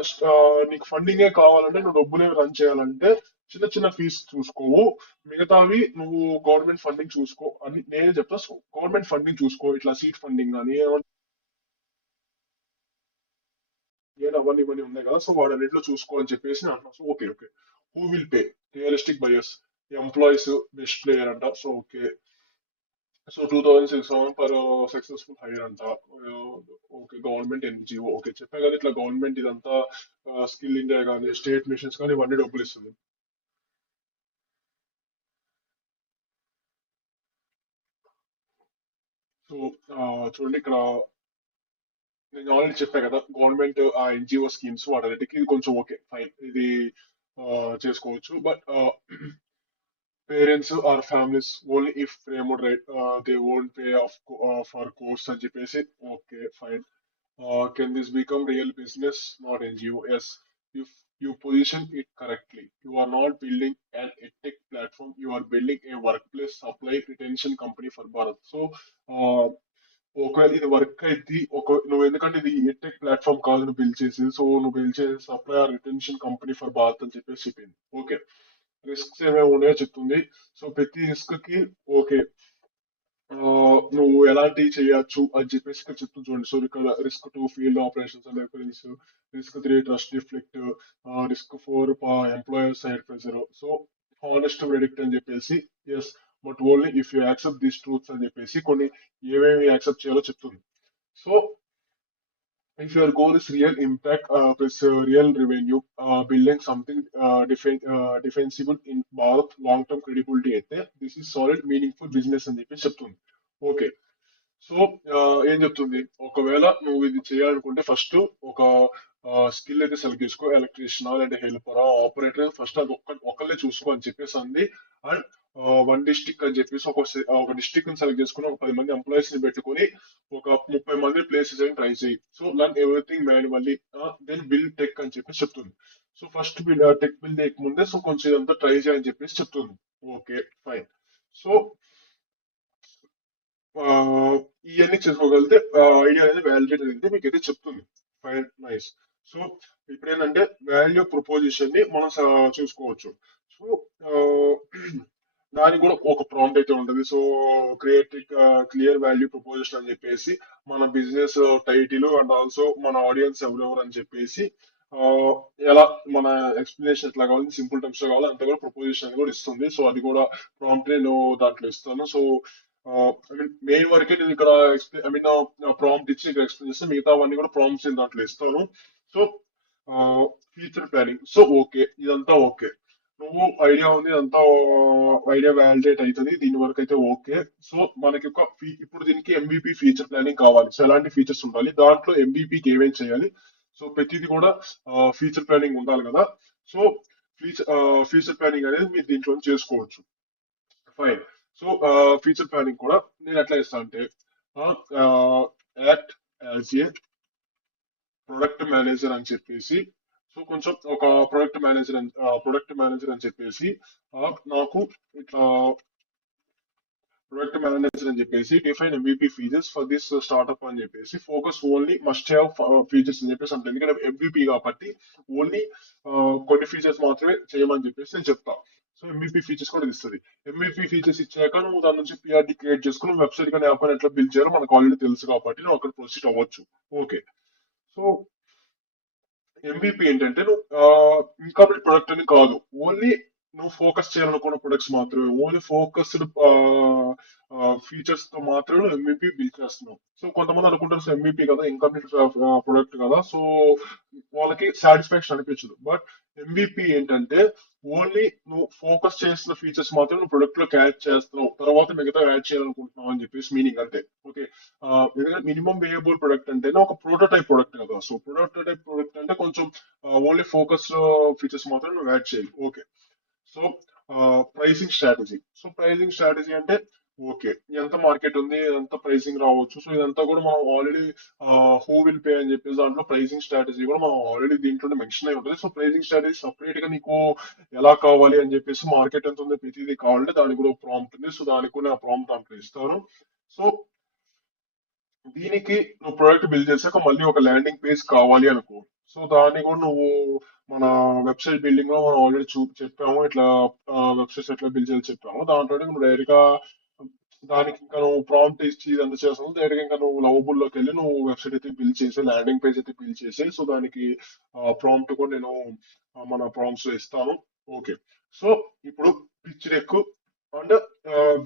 నీకు ఫండింగే కావాలంటే, నువ్వు డబ్బులే రన్ చేయాలంటే చిన్న చిన్న ఫీజు చూసుకోవు, మిగతావి నువ్వు గవర్నమెంట్ ఫండింగ్ చూసుకో అని నేనే చెప్తా. సో గవర్నమెంట్ ఫండింగ్ చూసుకో, ఇట్లా సీట్ ఫండింగ్ కానీ ఏదో అవన్నీ ఇవన్నీ ఉన్నాయి కదా. సో వాడన్నింటిలో చూసుకో అని చెప్పేసి నేను అంటున్నాను. So okay okay, who will pay, realistic buyers, employees, best player అంట. So okay, so 2006 per successful hire అంట. Okay, government NGO. ఓకే చెప్పా కదా, ఇట్లా గవర్నమెంట్ ఇదంతా స్కిల్ ఇండియా కానీ స్టేట్ మిషన్స్ కానీ ఇవన్నీ డబ్బులు ఇస్తుంది. సో చూడండి ఇక్కడ నేను ఆల్రెడీ చెప్పా కదా, గవర్నమెంట్ ఆ ఎన్జిఓ స్కీమ్స్ వాటన్నిటికి ఇది కొంచెం ఓకే ఫైన్, ఇది చేసుకోవచ్చు. But parents or families only if framed right, they won't pay for course అని చెప్పేసి. Okay fine, can this become real business, not NGO? Yes, if you position it correctly. You are not building an edtech platform, you are building a workplace supply retention company for Bharat. So ఒకవేళ ఇది work అయితే నువ్వు, ఎందుకంటే ఇది edtech platform కాదు నువ్వు build చేసేది. So నువ్వు బిల్డ్ చేసే supply retention company for Bharat అని చెప్పేసి చెప్పింది. ఓకే, రిస్క్స్ ఏమేమి ఉన్నాయో చెప్తుంది. సో ప్రతి రిస్క్ కి ఓకే, నువ్వు ఎలాంటివి చేయొచ్చు అని చెప్పేసి ఇక్కడ చెప్తుంది చూడండి. సో ఇక్కడ risk 2 field operations and reference, risk 3 trust deflect, risk 4 employer side pressure. So honest predict అని చెప్పేసి yes, but only if you accept these truths అని చెప్పేసి కొన్ని ఏమేమి యాక్సెప్ట్ చేయాలో చెప్తుంది. So if your goal is real impact plus real revenue, building something defensible in Bharat long term credibility అయితే this is solid meaningful business అని చెప్పి చెప్తుంది. ఓకే, సో ఏం చెప్తుంది, ఒకవేళ నువ్వు ఇది చేయాలనుకుంటే ఫస్ట్ ఒక స్కిల్ అయితే సెలెక్ట్ చేసుకో, ఎలక్ట్రీషియనా లేదంటే హెల్పరా ఆపరేటర్, ఫస్ట్ అది ఒకళ్ళే చూసుకో అని చెప్పేసి అంది. అండ్ వన్ డిస్టిక్ అని చెప్పేసి ఒక డిస్టిక్ ని సెలెక్ట్ చేసుకుని ఒక 10 మంది ఎంప్లాయీస్ ని పెట్టుకొని ఒక 30 మంది ప్లేసెస్ అని ట్రై చేయి. So learn everything manually, then build tech అని చెప్పేసి చెప్తుంది. సో ఫస్ట్ టెక్ బిల్డ్ చేయకముందే సో కొంచెం ఇదంతా ట్రై చేయని చెప్పేసి చెప్తుంది. Okay fine. సో ఆ, ఇవన్నీ చేసుకోగలిగితే ఐడియా అనేది వ్యాలిడేట్ అయితే మీకైతే చెప్తుంది. Fine nice. సో ఇప్పుడు ఏంటంటే వాల్యూ ప్రపోజిషన్ ని మనం చూసుకోవచ్చు. సో దానికి కూడా ఒక ప్రాంప్ట్ అయితే ఉంటుంది. So create clear value proposition అని చెప్పేసి మన బిజినెస్ టైటిల్ అండ్ ఆల్సో మన ఆడియన్స్ ఎవరెవరు అని చెప్పేసి ఆ, ఎలా మన ఎక్స్ప్లెనేషన్ ఎట్లా కావాలి, సింపుల్ టర్మ్స్ లో కావాలి అంత కూడా ప్రపోజిషన్ కూడా ఇస్తుంది. సో అది కూడా ప్రాంప్ట్ నేను దాంట్లో ఇస్తాను. సో ఐ మీన్ మెయిన్ వరకే నేను ఇక్కడ ఐ మీన్ ప్రాంప్ట్ ఇచ్చి ఇక్కడ ఎక్స్ప్లెయిన్ చేస్తాను, మిగతావన్నీ కూడా ప్రాంప్ట్స్ నేను దాంట్లో ఇస్తాను. So future planning. So okay, ఇదంతా ఓకే, నువ్వు ఐడియా ఉంది, ఇదంతా ఐడియా వ్యాలిడేట్ అవుతుంది, దీని వరకు అయితే ఓకే. సో మనకి ఒక ఇప్పుడు దీనికి MVP ఫీచర్ ప్లానింగ్ కావాలి. సో ఎలాంటి ఫీచర్స్ ఉండాలి, దాంట్లో MVPకి ఏమేం చేయాలి, సో ప్రతిది కూడా ఫ్యూచర్ ప్లానింగ్ ఉండాలి కదా. సో ఫ్యూచర్ ఫ్యూచర్ ప్లానింగ్ అనేది మీరు దీంట్లో చేసుకోవచ్చు. ఫైన్. సో ఫ్యూచర్ ప్లానింగ్ కూడా నేను ఎట్లా ఇస్తాను అంటే, act as a product manager అని చెప్పేసి, సో కొంచెం ఒక ప్రొడక్ట్ మేనేజర్ అని చెప్పేసి, నాకు ఇట్లా ప్రొడక్ట్ మేనేజర్ అని చెప్పేసి define MVP features for this startup అని చెప్పేసి, focus only must have features అని చెప్పేసి అంటే, ఎందుకంటే ఎంవిపి కాబట్టి ఓన్లీ కొన్ని ఫీచర్స్ మాత్రమే చేయమని చెప్పేసి నేను చెప్తా. సో ఎంవిపి ఫీచర్స్ కూడా ఇస్తుంది. ఎంవిపి ఫీచర్స్ ఇచ్చాక నువ్వు దాని నుంచి పిఆర్డి క్రియేట్ చేసుకుని వెబ్సైట్ కానీ యాప్ కానీ ఎట్లా బిల్డ్ చేయాలో మనకు ఆల్రెడీ తెలుసు కాబట్టి నువ్వు అక్కడ ప్రొసీడ్ అవ్వచ్చు. ఓకే. సో ఎంవిపి ఏంటంటే నువ్వు ఇన్కంప్లీట్ ప్రొడక్ట్ అని కాదు, ఓన్లీ నువ్వు ఫోకస్ చేయాలనుకున్న ప్రొడక్ట్స్ మాత్రమే, ఓన్లీ ఫోకస్డ్ ఫీచర్స్ తో మాత్రమే నువ్వు ఎంవిపి బిల్డ్ చేస్తున్నావు. సో కొంతమంది అనుకుంటారు ఎంవిపి కదా, ఇన్కంప్లీట్ ప్రొడక్ట్ కదా, సో వాళ్ళకి సాటిస్ఫాక్షన్ అనిపించదు. బట్ ఎంవిపి ఏంటంటే ఓన్లీ నువ్వు ఫోకస్ చేసిన ఫీచర్స్ మాత్రం నువ్వు ప్రొడక్ట్ లో యాడ్ చేస్తున్నావు, తర్వాత మిగతా యాడ్ చేయాలనుకుంటున్నావు అని చెప్పేసి మీనింగ్ అంతే. ఓకే. ఎందుకంటే మినిమం వేయబుల్ ప్రొడక్ట్ అంటేనే ఒక ప్రోటోటైప్ ప్రొడక్ట్ కదా. సో ప్రోటోటైప్ ప్రొడక్ట్ అంటే కొంచెం ఓన్లీ ఫోకస్ ఫీచర్స్ మాత్రం నువ్వు యాడ్ చేయాలి. Okay. So pricing strategy. So pricing strategy అంటే ఓకే, ఎంత మార్కెట్ ఉంది, ఎంత ప్రైసింగ్ రావచ్చు, సో ఇదంతా కూడా మనం ఆల్రెడీ హూ విల్ పే అని చెప్పేసి దాంట్లో ప్రైసింగ్ స్ట్రాటజీ కూడా మనం ఆల్రెడీ దీంట్లోనే మెన్షన్ అయి ఉంటుంది. సో ప్రైసింగ్ స్ట్రాటజీ సపరేట్ గా నీకు ఎలా కావాలి అని చెప్పేసి, మార్కెట్ ఎంత ఉంది ప్రతిదీ కావాలంటే దానికి కూడా ప్రాంప్ట్ ఉంది. సో దానికి కూడా ఆ ప్రాంప్ట్ దాంట్లో ఇస్తాను. సో దీనికి నువ్వు ప్రోడక్ట్ బిల్డ్ చేశాక మళ్ళీ ఒక ల్యాండింగ్ పేజ్ కావాలి అనుకో, సో దాన్ని కూడా నువ్వు మన వెబ్సైట్ బిల్డింగ్ లో మనం ఆల్రెడీ చెప్పాము, ఇట్లా వెబ్సైట్స్ ఎట్లా బిల్డ్ చేయాలి చెప్పాము. దాంట్లో నువ్వు డైరెక్ట్ గా దానికి ఇంకా నువ్వు ప్రాంప్ట్ ఇచ్చి ఇదంతా చేస్తావు. డైరెక్ట్ ఇంకా నువ్వు లవబుల్ లోకి వెళ్ళి నువ్వు వెబ్సైట్ అయితే బిల్డ్ చేసి, ల్యాండింగ్ పేజ్ అయితే బిల్డ్ చేసి, సో దానికి ప్రాంప్ట్ కూడా నేను మన ప్రాంప్ట్స్ లో ఇస్తాను. ఓకే. సో ఇప్పుడు pitch deck and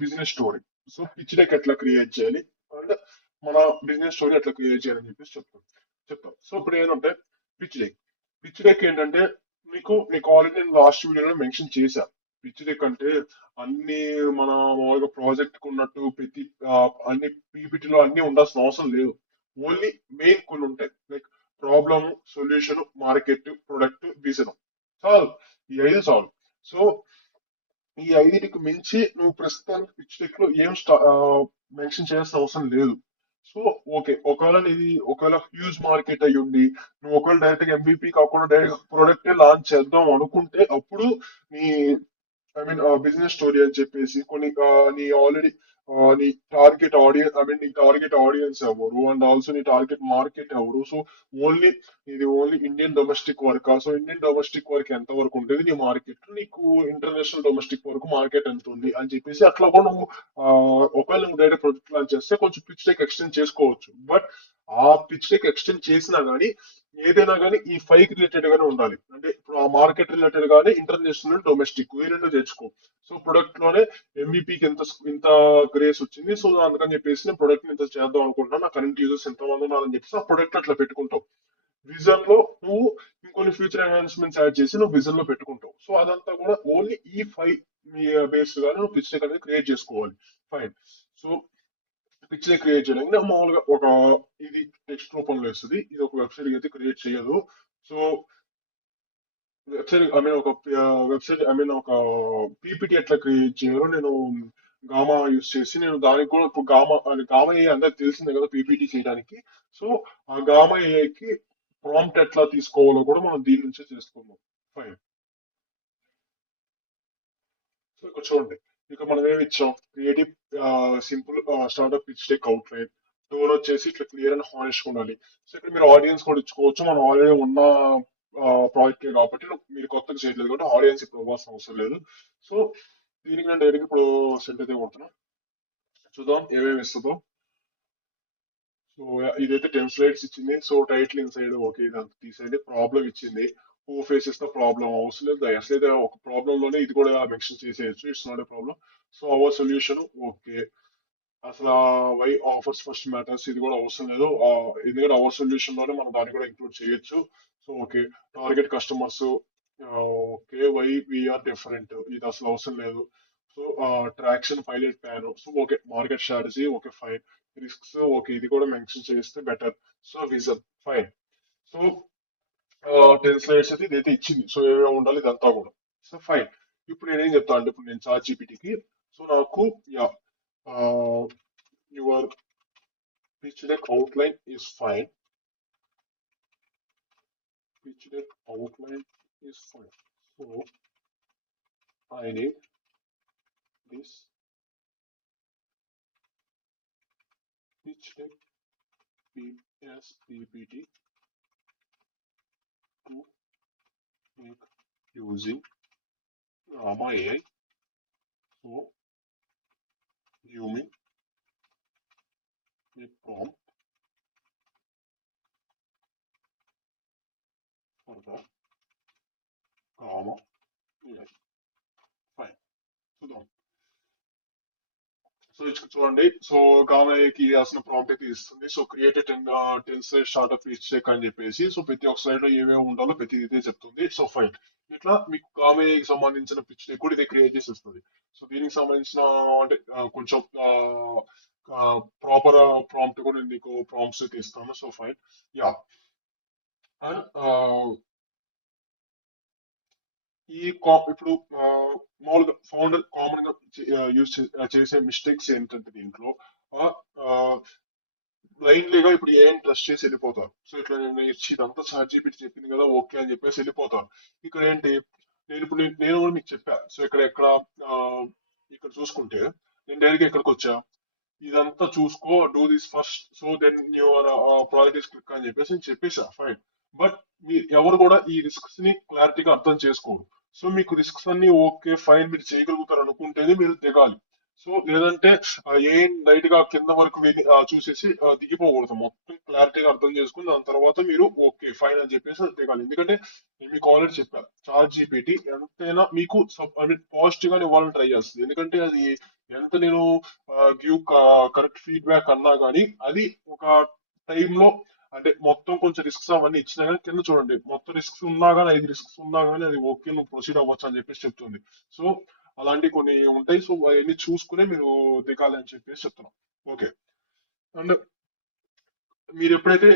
business story. So pitch deck ఎట్లా క్రియేట్ చేయాలి అండ్ మన బిజినెస్ స్టోరీ ఎట్లా క్రియేట్ చేయాలని చెప్పేసి చెప్తాం. సో ఇప్పుడు ఏంటంటే పిచ్ డెక్. పిచ్ డెక్ ఏంటంటే నీకు ఆల్రెడీ నేను లాస్ట్ వీడియోలో మెన్షన్ చేశా. పిచ్ డెక్ అంటే అన్ని మన మామూలుగా ప్రాజెక్ట్ కు ఉన్నట్టు ప్రతి అన్ని పీపీటీలో అన్ని ఉండాల్సిన అవసరం లేదు. ఓన్లీ మెయిన్ కొన్ని ఉంటాయి, like problem, solution, market, product, vision. చాలు, ఈ 5 చాలు. సో ఈ 5టికి మించి నువ్వు ప్రస్తుతానికి పిచ్ డెక్ లో ఏం మెన్షన్ చేయాల్సిన అవసరం లేదు. సో ఓకే, ఒకవేళ హ్యూజ్ మార్కెట్ అయ్యి ఉండి నువ్వు ఒకవేళ డైరెక్ట్ గా ఎంబీపీ కాకుండా డైరెక్ట్ ప్రొడక్ట్ లాంచ్ చేద్దాం అనుకుంటే, అప్పుడు నీ బిజినెస్ స్టోరీ అని చెప్పేసి కొన్ని నీ ఆల్రెడీ నీ నీ టార్గెట్ ఆడియన్స్ ఎవరు అండ్ ఆల్సో నీ టార్గెట్ మార్కెట్ ఎవరు, సో ఓన్లీ ఇది only Indian domestic work, so Indian domestic work ఎంత వరకు ఉంటుంది నీ మార్కెట్, నీకు ఇంటర్నేషనల్ డొమెస్టిక్ వరకు మార్కెట్ ఎంత ఉంది అని చెప్పేసి అట్లా కూడా నువ్వు ఒకవేళ నువ్వు డైరెక్ట్ ప్రొడక్ట్ లాంచ్ చేస్తే కొంచెం పిచ్ డెక్ ఎక్స్టెండ్ చేసుకోవచ్చు. బట్ ఆ పిచ్ డెక్ ఎక్స్టెండ్ చేసినా గానీ ఏదైనా కానీ ఈ 5కి రిలేటెడ్ గానే ఉండాలి. అంటే ఇప్పుడు ఆ మార్కెట్ రిలేటెడ్ గానీ ఇంటర్నేషనల్, డొమెస్టిక్ ఈ రెండు తెచ్చుకో. సో ప్రొడక్ట్ లోనే ఎంఈపీకి ఇంత గ్రేస్ వచ్చింది, సో అందుకని చెప్పేసి నేను ప్రొడక్ట్ ఇంత చేద్దాం అనుకుంటున్నాను, నా కరెంట్ యూజర్స్ ఎంత మంది ఉన్నారని చెప్పేసి ఆ ప్రొడక్ట్ అట్లా పెట్టుకుంటావు. విజన్ లో నువ్వు ఇంకొన్ని ఫ్యూచర్ ఎన్హాన్స్మెంట్స్ యాడ్ చేసి నువ్వు విజన్ లో పెట్టుకుంటావు. సో అదంతా కూడా ఓన్లీ ఈ 5 బేస్డ్ గానే నువ్వు పిచ్ డెక్ అనేది క్రియేట్ చేసుకోవాలి. ఫైన్. సో పిక్చర్ క్రియేట్ చేయడానికి నాకు మామూలుగా ఒక ఇది టెక్స్ట్ రూపంలో ఇస్తుంది. ఇది ఒక వెబ్సైట్ అయితే క్రియేట్ చేయదు. సో వెబ్సైట్ ఒక వెబ్సైట్ ఒక పీపీటీ ఎట్లా క్రియేట్ చేయాలో నేను గామా యూస్ చేసి, నేను దానికి కూడా ఇప్పుడు గామా ఏ అందరికి తెలిసిందే కదా పీపీటీ చేయడానికి. సో ఆ గామా ఏఐకి ప్రాంప్ట్ ఎట్లా తీసుకోవాలో కూడా మనం దీని నుంచే చేసుకుందాం. ఫైన్. సో ఇక్కడ చూడండి, ఇక మనం ఏమి ఇచ్చాం, creative simple startup pitch deck outline, tone వచ్చేసి ఇట్లా క్లియర్ అండ్ హానెస్ట్ ఉండాలి. సో ఇక్కడ మీరు ఆడియన్స్ కూడా ఇచ్చుకోవచ్చు, మనం ఆల్రెడీ ఉన్న ప్రాజెక్ట్ కాబట్టి మీరు కొత్తగా చేయట్లేదు కాబట్టి ఆడియన్స్ ఇప్పుడు ఇవ్వాల్సిన అవసరం లేదు. సో దీనికి నేను డైరెక్ట్ ఇప్పుడు సెండ్ అయితే కొడుతున్నా, చూద్దాం ఏమేమి ఇస్తుందో. సో ఇదైతే 10 స్లైడ్స్ ఇచ్చింది. సో టైటిల్ ఇన్సైడ్ ఓకే, ఇదంతా తీసేయండి. ప్రాబ్లం ఇచ్చింది, హూ ఫేసెస్ ద ప్రాబ్లం అవసరం లేదు, అసలు ఒక ప్రాబ్లం లోనే ఇది కూడా మెన్షన్ చేసేయచ్చు, it's not a problem. So our solution okay, అసలు వై ఆఫర్స్ ఫస్ట్ మ్యాటర్స్ ఇది కూడా అవసరం లేదు, ఎందుకంటే అవర్ సొల్యూషన్ లోనే మనం దాన్ని కూడా ఇంక్లూడ్ చేయొచ్చు. So okay, target customers okay, why we're different ఇది అసలు అవసరం లేదు. So traction pilot plan, so okay, market strategy okay fine, risks okay ఇది కూడా మెన్షన్ చేస్తే better. So vision fine. So ten slides అయితే ఇదైతే ఇచ్చింది. సో ఏమేమి ఉండాలి ఇదంతా కూడా. So fine. ఇప్పుడు నేనేం చెప్తా అంటే ఇప్పుడు నేను చాట్ జీపీటీకి సో నాకు yeah your pitch deck outline is fine. Pitch deck outline is fine. So I need this pitch deck as PPT to make using Rama AI. So give me a prompt for the Rama AI. Fine. So done. So ఇక్కడ చూడండి. So కామయ్యకి రాసిన prompt అయితే ఇస్తుంది. So create ten slide startup pitch deck అని చెప్పేసి so ప్రతి ఒక్క slide లో ఏమేమి ఉండాలో ప్రతి ఇదే చెప్తుంది. So fine. ఇట్లా మీకు కామయ్యకి సంబంధించిన పిచ్ డెక్ కూడా ఇదే క్రియేట్ చేసి ఇస్తుంది. సో దీనికి సంబంధించిన అంటే కొంచెం ప్రాపర్ ప్రాంప్ట్ కూడా నేను మీకు ప్రాంప్ట్స్ అయితే ఇస్తాను. So fine. యా. అండ్ ఇప్పుడు మామూలుగా ఫౌండర్ కామన్ గా యూజ్ చేసే మిస్టేక్స్ ఏంటంటే దీంట్లో బ్లైండ్లీగా ఇప్పుడు ఏం ట్రస్ట్ చేసి వెళ్ళిపోతారు. సో ఇట్లా నేను ఇదంతా చాట్ జీపీటీ చెప్పింది కదా ఓకే అని చెప్పేసి వెళ్ళిపోతారు. ఇక్కడ ఏంటి నేను కూడా మీకు చెప్పా. సో ఎక్కడ ఆ, ఇక్కడ చూసుకుంటే నేను డైరెక్ట్ ఎక్కడికి వచ్చా, ఇదంతా చూసుకో, do this first so then your project is click అని చెప్పేసి నేను చెప్పేసా ఫైన్. బట్ మీ ఎవరు కూడా ఈ రిస్క్స్ ని క్లారిటీగా అర్థం చేసుకోరు. సో మీకు రిస్క్స్ అన్ని ఓకే ఫైన్ మీరు చేయగలుగుతారు అనుకుంటేనే మీరు దిగాలి. సో లేదంటే ఏం లైట్ గా కింద వరకు చూసేసి దిగిపోకూడదు. మొత్తం క్లారిటీగా అర్థం చేసుకుని దాని తర్వాత మీరు ఓకే ఫైన్ అని చెప్పేసి దిగాలి. ఎందుకంటే నేను మీకు ఆల్రెడీ చెప్పాను చాట్ జీపీటీ ఎంతైనా మీకు పాజిటివ్ గానే ఇవ్వాలని ట్రై చేస్తుంది. ఎందుకంటే అది ఎంత నేను గివ్ కరెక్ట్ ఫీడ్బ్యాక్ అన్నా కానీ అది ఒక టైంలో అంటే మొత్తం కొంచెం రిస్క్స్ అవన్నీ ఇచ్చినా కానీ కింద చూడండి మొత్తం రిస్క్స్ ఉన్నా కానీ 5 రిస్క్స్ ఉన్నా కానీ అది ఓకే నువ్వు ప్రొసీడ్ అవ్వచ్చు అని చెప్పేసి చెప్తుంది. సో అలాంటివి కొన్ని ఉంటాయి. సో అవన్నీ చూసుకునే మీరు దిగాలి అని చెప్పేసి చెప్తున్నాం. ఓకే. అండ్ మీరు ఎప్పుడైతే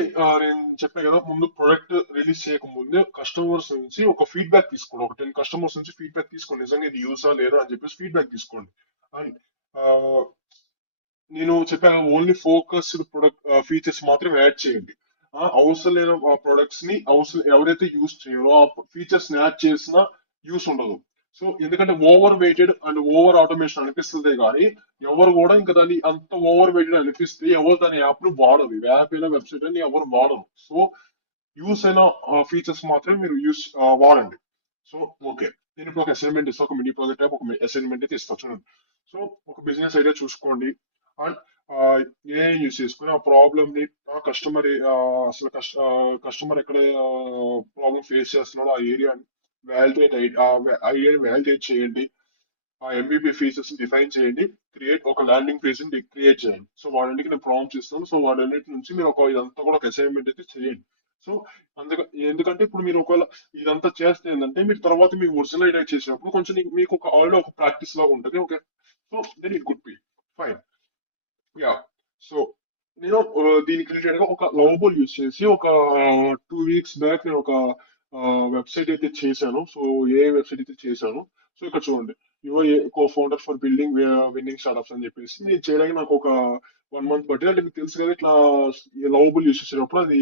నేను చెప్పాను కదా ముందు ప్రొడక్ట్ రిలీజ్ చేయక ముందే కస్టమర్స్ నుంచి ఒక ఫీడ్బ్యాక్ తీసుకోండి. ఒక 10 కస్టమర్స్ నుంచి ఫీడ్బ్యాక్ తీసుకోండి. నిజంగా ఇది యూజా లేదా అని చెప్పేసి ఫీడ్బ్యాక్ తీసుకోండి. అండ్ నేను చెప్పాను ఓన్లీ ఫోకస్డ్ ప్రొడక్ట్ ఫీచర్స్ మాత్రం యాడ్ చేయండి. అవసరం లేని ప్రొడక్ట్స్ ని అవసరం ఎవరైతే యూస్ చేయరో ఆ ఫీచర్స్ ని యాడ్ చేసినా యూస్ ఉండదు. సో ఎందుకంటే over weighted and over automation అనిపిస్తుంది కానీ ఎవరు కూడా ఇంకా దాన్ని అంత ఓవర్ వెయిటెడ్ అనిపిస్తే ఎవరు దాని యాప్ ను వాడరు. యాప్ అయినా వెబ్సైట్ అని ఎవరు వాడరు. సో యూస్ అయిన ఫీచర్స్ మాత్రమే మీరు వాడండి. So okay. నేను ఇప్పుడు ఒక అసైన్మెంట్ ఇస్తాను. ఒక మినీ ప్రాజెక్ట్ టైప్ ఒక అసైన్మెంట్ అయితే ఇస్తాను చూడండి. సో ఒక బిజినెస్ ఐడియా చూసుకోండి. అండ్ ఏ యూస్ చేసుకుని ఆ ప్రాబ్లమ్ ని ఆ కస్టమర్ అసలు కస్టమర్ ఎక్కడ ప్రాబ్లం ఫేస్ చేస్తున్నాడో ఆ ఏరియా వ్యాలిడేట్ ఆ ఐడియాని వ్యాలిడేట్ చేయండి. ఆ ఎంబీపీ ఫీచర్స్ డిఫైన్ చేయండి. క్రియేట్ ఒక ల్యాండింగ్ పేజ్ ని క్రియేట్ చేయండి. సో వాడన్నిటికి నేను ప్రాంప్ట్స్ ఇస్తాను. సో వాడన్నిటి నుంచి మీరు ఒక ఇదంతా కూడా ఒక అసైన్మెంట్ అయితే చేయండి. సో ఎందుకంటే ఇప్పుడు మీరు ఒకవేళ ఇదంతా చేస్తే ఏంటంటే మీరు తర్వాత మీకు ఒరిజినల్ ఐడియా చేసినప్పుడు కొంచెం మీకు ఒక ఆల్రెడీ ఒక ప్రాక్టీస్ లాగా ఉంటుంది. Okay. So then it good be fine. Yeah. So నేను దీనికి రిలేటెడ్ గా ఒక లవబుల్ యూస్ చేసి ఒక 2 వీక్స్ బ్యాక్ నేను ఒక వెబ్సైట్ అయితే చేశాను. సో ఏ వెబ్సైట్ అయితే చేశాను. సో ఇక్కడ చూడండి your co founder for building winnowing startups అని చెప్పేసి నేను చేయడానికి నాకు ఒక 1 మంత్ పట్టింది. అంటే మీకు తెలుసు కదా ఇట్లా లవబుల్ యూస్ చేసినప్పుడు అది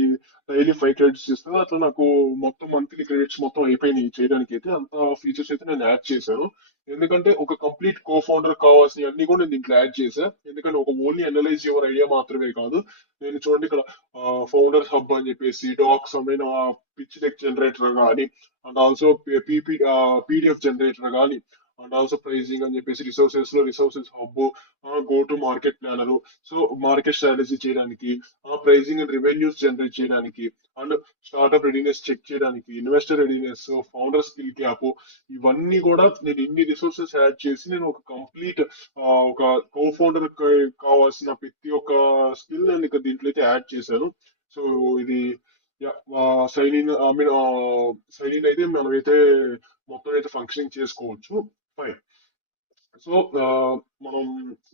డైలీ 5 క్రెడిట్స్ ఇస్తుంది. అట్లా నాకు మొత్తం మంత్లీ క్రెడిట్స్ మొత్తం అయిపోయినాయి చేయడానికి అయితే అంత ఫీచర్స్ అయితే నేను యాడ్ చేశాను. ఎందుకంటే ఒక కంప్లీట్ కో ఫౌండర్ కావాల్సిన అన్ని కూడా నేను దీంట్లో యాడ్ చేశా. ఎందుకంటే ఒక ఓన్లీ అనలైజ్ యువర్ ఐడియా మాత్రమే కాదు. నేను చూడండి ఇక్కడ ఫౌండర్స్ హబ్ అని చెప్పేసి డాక్స్ అమైన పిచ్ డెక్ జనరేటర్ కానీ అండ్ ఆల్సో పీడిఎఫ్ జనరేటర్ కానీ అండ్ ఆల్సో ప్రైజింగ్ అని చెప్పేసి resources hub, go to market planner, so market strategy చేయడానికి, ప్రైజింగ్ అండ్ రెవెన్యూస్ జనరేట్ చేయడానికి అండ్ స్టార్ట్అప్ రెడీనెస్ చెక్ చేయడానికి, investor readiness, founder skill gap, ఇవన్నీ కూడా నేను ఇన్ని రిసోర్సెస్ యాడ్ చేసి నేను ఒక కంప్లీట్ ఒక కో ఫౌండర్ కావాల్సిన ప్రతి ఒక్క స్కిల్ నేను ఇక దీంట్లో అయితే యాడ్ చేశాను. సో ఇది sign in I mean sign in అయితే మనమైతే మొత్తం అయితే ఫంక్షనింగ్ చేసుకోవచ్చు. ఫైన్. సో మనం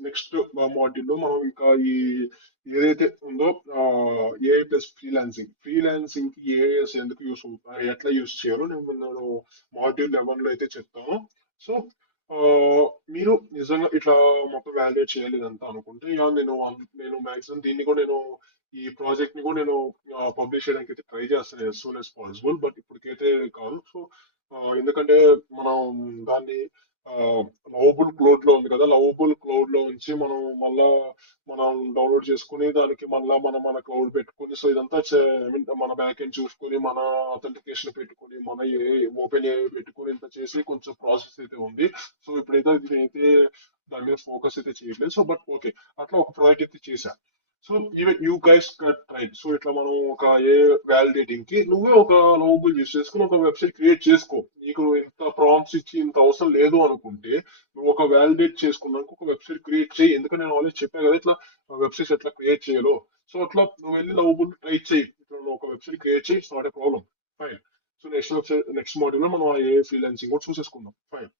నెక్స్ట్ మాడ్యూల్లో మనం ఇంకా ఈ ఏదైతే ఉందో ఏఐ ప్లస్ ఫ్రీలాన్సింగ్ కి ఏఐ ఎందుకు యూస్ ఎట్లా యూస్ చేయాలో నేను మాడ్యూల్ 11 లో అయితే చెప్తాను. సో ఆ, మీరు నిజంగా ఇట్లా మొత్తం వాల్యుయేట్ చేయాలి ఇదంతా అనుకుంటే ఇక నేను మాక్సిమం దీన్ని కూడా నేను ఈ ప్రాజెక్ట్ ని కూడా నేను పబ్లిష్ చేయడానికి అయితే ట్రై చేస్తాను as soon as possible, but ఇప్పటికైతే కాదు. సో ఎందుకంటే మనం దాన్ని లవబుల్ క్లౌడ్ లో ఉంది కదా, లవబుల్ క్లౌడ్ లో ఉంచి మనం డౌన్లోడ్ చేసుకుని దానికి మళ్ళా మనం మన క్లౌడ్ పెట్టుకుని, సో ఇదంతా I mean, మన బ్యాక్ ఎండ్ చూసుకుని మన అథెంటికేషన్ పెట్టుకుని మన ఓపెన్ ఏ పెట్టుకుని ఇంత చేసి కొంచెం ప్రాసెస్ అయితే ఉంది. సో ఇప్పుడైతే నేనైతే దాని మీద ఫోకస్ అయితే చేయట్లేదు. సో బట్ ఓకే, అట్లా ఒక ప్రాజెక్ట్ అయితే చేశా. So even you guys tried. So ఇట్లా మనం ఒక ఏ వ్యాలిడేటింగ్ కి నువ్వే ఒక లవబుల్ యూస్ చేసుకుని ఒక వెబ్సైట్ క్రియేట్ చేసుకో. నీకు ఇంత ప్రాంప్ట్స్ ఇచ్చి ఇంత అవసరం లేదు అనుకుంటే నువ్వు ఒక వ్యాలిడేట్ చేసుకున్నాక ఒక వెబ్సైట్ క్రియేట్ చేయి. ఎందుకంటే నేను ఆల్రెడీ చెప్పా కదా ఇట్లా వెబ్సైట్స్ ఎట్లా క్రియేట్ చేయాలో. సో అట్లా నువ్వు వెళ్ళి లవబుల్ ట్రై చేయి. ఇట్లా నువ్వు ఒక వెబ్సైట్ క్రియేట్ చేయి, it's not a problem. Fine. So next module లో మనం ఏ ఫ్రీలాన్సింగ్ కూడా చూసేసుకుందాం. ఫైన్.